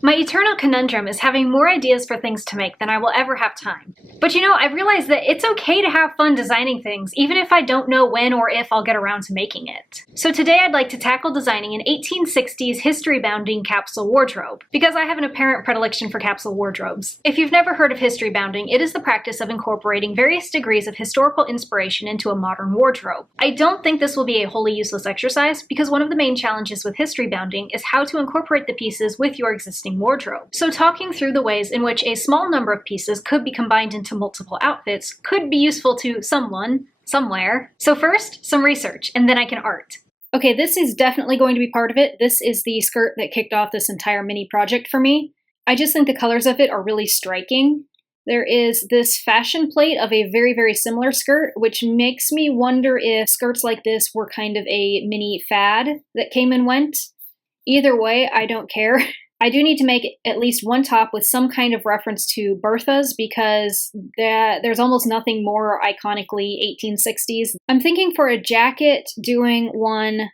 My eternal conundrum is having more ideas for things to make than I will ever have time. But I've realized that it's okay to have fun designing things, even if I don't know when or if I'll get around to making it. So today I'd like to tackle designing an 1860s history-bounding capsule wardrobe, because I have an apparent predilection for capsule wardrobes. If you've never heard of history-bounding, it is the practice of incorporating various degrees of historical inspiration into a modern wardrobe. I don't think this will be a wholly useless exercise, because one of the main challenges with history-bounding is how to incorporate the pieces with your existing wardrobe. So talking through the ways in which a small number of pieces could be combined into multiple outfits could be useful to someone, somewhere. So first, some research, and then I can art. Okay, this is definitely going to be part of it. This is the skirt that kicked off this entire mini project for me. I just think the colors of it are really striking. There is this fashion plate of a very, very similar skirt, which makes me wonder if skirts like this were kind of a mini fad that came and went. Either way, I don't care. I do need to make at least one top with some kind of reference to Bertha's, because there's almost nothing more iconically 1860s. I'm thinking for a jacket, doing one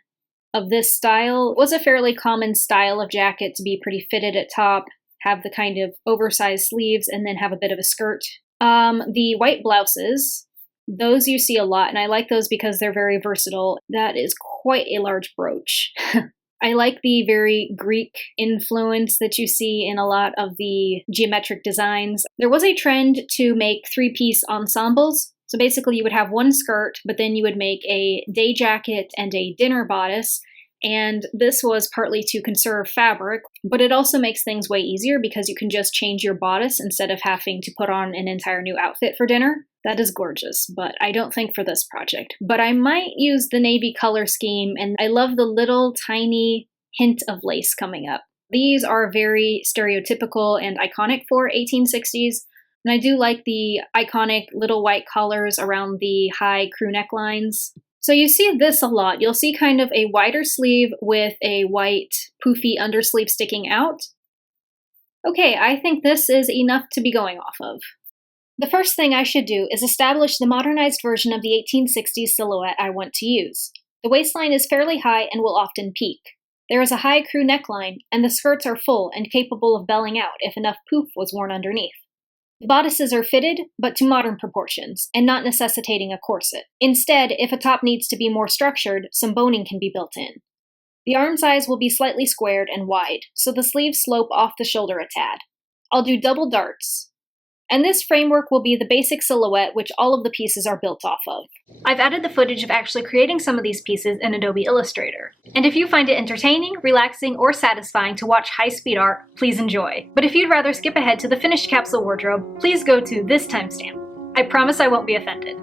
of this style. It was a fairly common style of jacket to be pretty fitted at top, have the kind of oversized sleeves, and then have a bit of a skirt. The white blouses, those you see a lot, and I like those because they're very versatile. That is quite a large brooch. I like the very Greek influence that you see in a lot of the geometric designs. There was a trend to make three-piece ensembles. So basically you would have one skirt, but then you would make a day jacket and a dinner bodice. And this was partly to conserve fabric, but it also makes things way easier because you can just change your bodice instead of having to put on an entire new outfit for dinner. That is gorgeous, but I don't think for this project. But I might use the navy color scheme, and I love the little tiny hint of lace coming up. These are very stereotypical and iconic for 1860s, and I do like the iconic little white collars around the high crew necklines. So you see this a lot. You'll see kind of a wider sleeve with a white poofy undersleeve sticking out. Okay, I think this is enough to be going off of. The first thing I should do is establish the modernized version of the 1860s silhouette I want to use. The waistline is fairly high and will often peak. There is a high crew neckline, and the skirts are full and capable of belling out if enough poof was worn underneath. The bodices are fitted, but to modern proportions, and not necessitating a corset. Instead, if a top needs to be more structured, some boning can be built in. The arm size will be slightly squared and wide, so the sleeves slope off the shoulder a tad. I'll do double darts. And this framework will be the basic silhouette which all of the pieces are built off of. I've added the footage of actually creating some of these pieces in Adobe Illustrator. And if you find it entertaining, relaxing, or satisfying to watch high-speed art, please enjoy. But if you'd rather skip ahead to the finished capsule wardrobe, please go to this timestamp. I promise I won't be offended.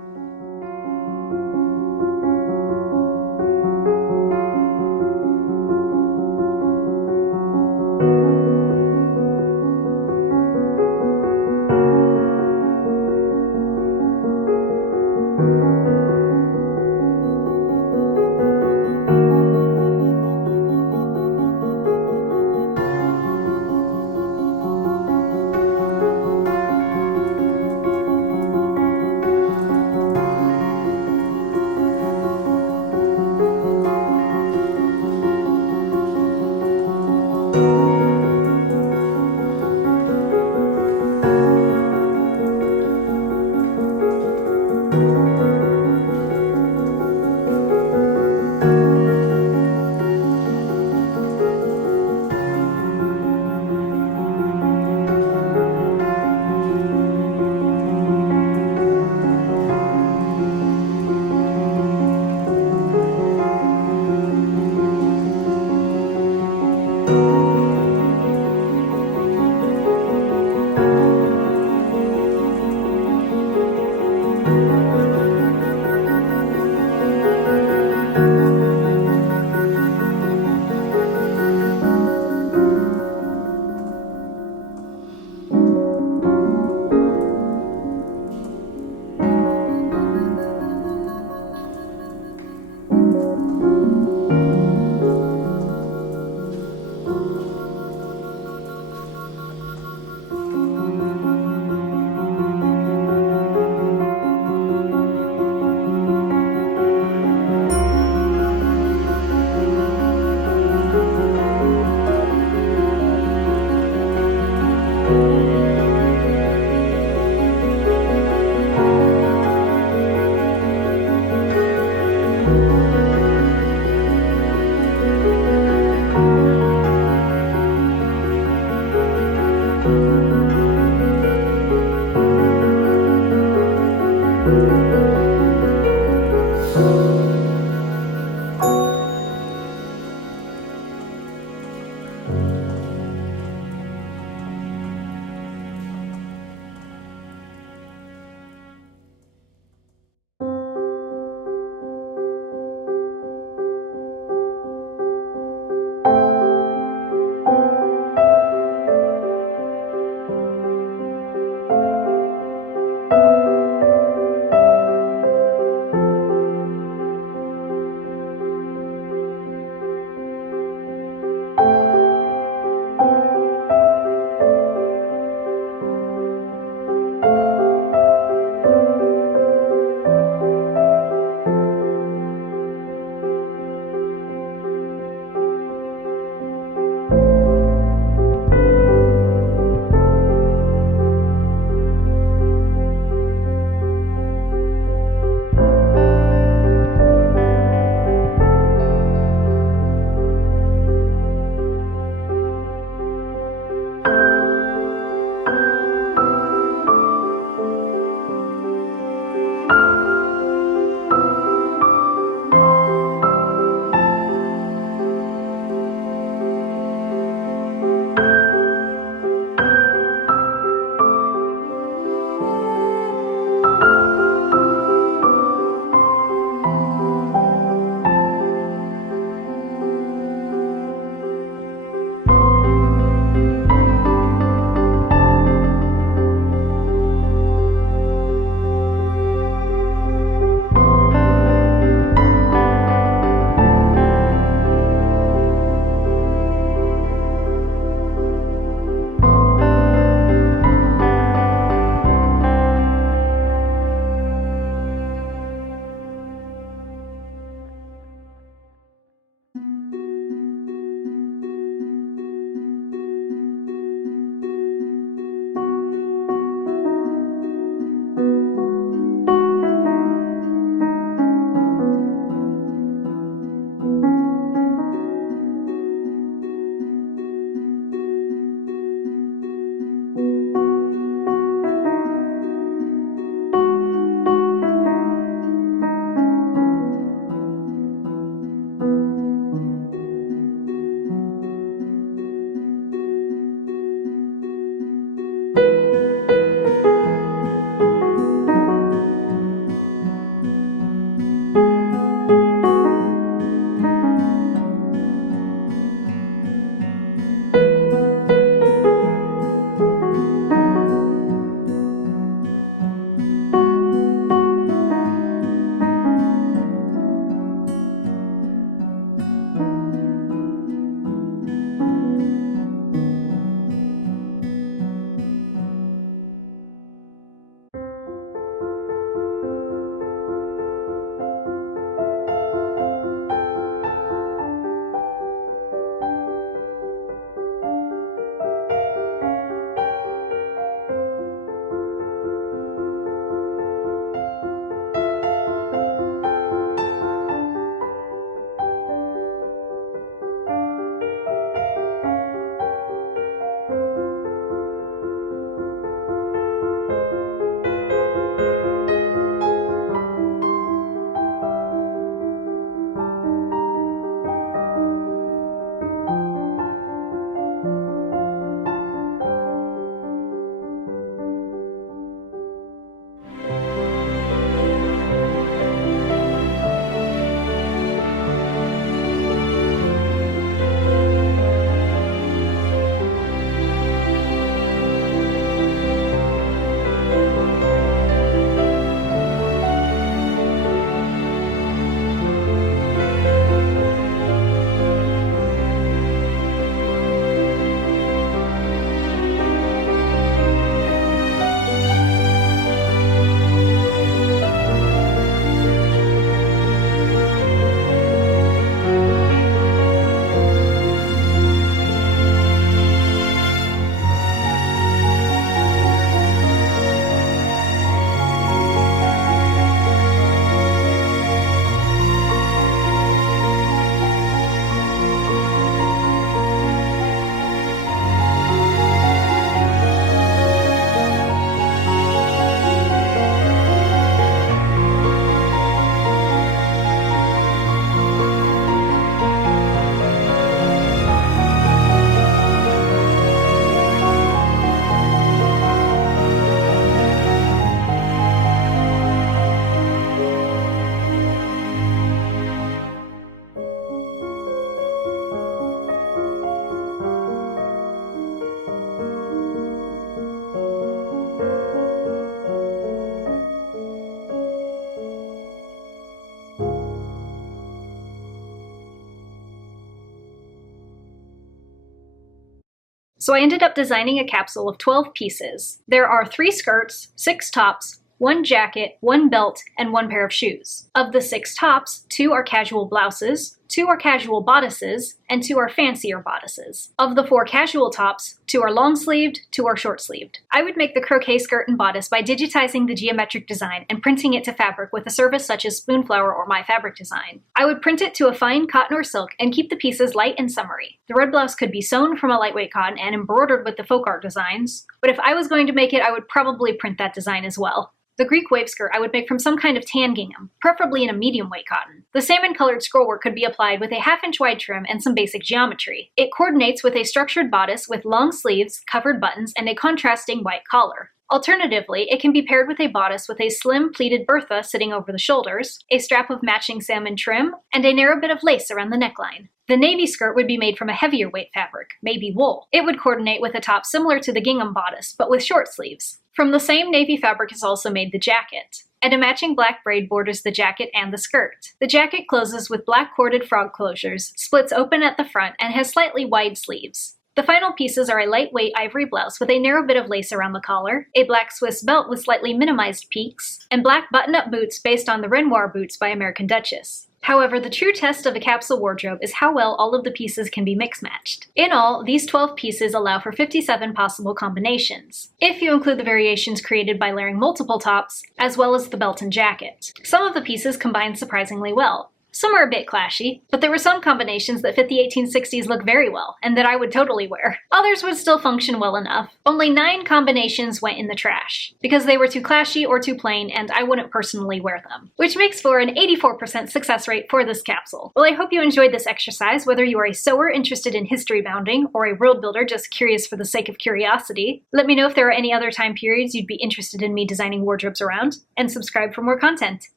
So I ended up designing a capsule of 12 pieces. There are 3 skirts, 6 tops, 1 jacket, 1 belt, and 1 pair of shoes. Of the 6 tops, 2 are casual blouses, 2 are casual bodices, and 2 are fancier bodices. Of the 4 casual tops, 2 are long-sleeved, 2 are short-sleeved. I would make the croquet skirt and bodice by digitizing the geometric design and printing it to fabric with a service such as Spoonflower or My Fabric Design. I would print it to a fine cotton or silk and keep the pieces light and summery. The red blouse could be sewn from a lightweight cotton and embroidered with the folk art designs, but if I was going to make it, I would probably print that design as well. The Greek wave skirt I would make from some kind of tan gingham, preferably in a medium weight cotton. The salmon-colored scrollwork could be applied with a 1/2-inch wide trim and some basic geometry. It coordinates with a structured bodice with long sleeves, covered buttons, and a contrasting white collar. Alternatively, it can be paired with a bodice with a slim pleated bertha sitting over the shoulders, a strap of matching salmon trim, and a narrow bit of lace around the neckline. The navy skirt would be made from a heavier weight fabric, maybe wool. It would coordinate with a top similar to the gingham bodice, but with short sleeves. From the same navy fabric is also made the jacket, and a matching black braid borders the jacket and the skirt. The jacket closes with black corded frog closures, splits open at the front, and has slightly wide sleeves. The final pieces are a lightweight ivory blouse with a narrow bit of lace around the collar, a black Swiss belt with slightly minimized peaks, and black button-up boots based on the Renoir boots by American Duchess. However, the true test of a capsule wardrobe is how well all of the pieces can be mix-matched. In all, these 12 pieces allow for 57 possible combinations, if you include the variations created by layering multiple tops, as well as the belt and jacket. Some of the pieces combine surprisingly well. Some are a bit clashy, but there were some combinations that fit the 1860s look very well, and that I would totally wear. Others would still function well enough. Only 9 combinations went in the trash, because they were too clashy or too plain, and I wouldn't personally wear them. Which makes for an 84% success rate for this capsule. Well, I hope you enjoyed this exercise, whether you are a sewer interested in history bounding, or a world builder just curious for the sake of curiosity. Let me know if there are any other time periods you'd be interested in me designing wardrobes around, and subscribe for more content.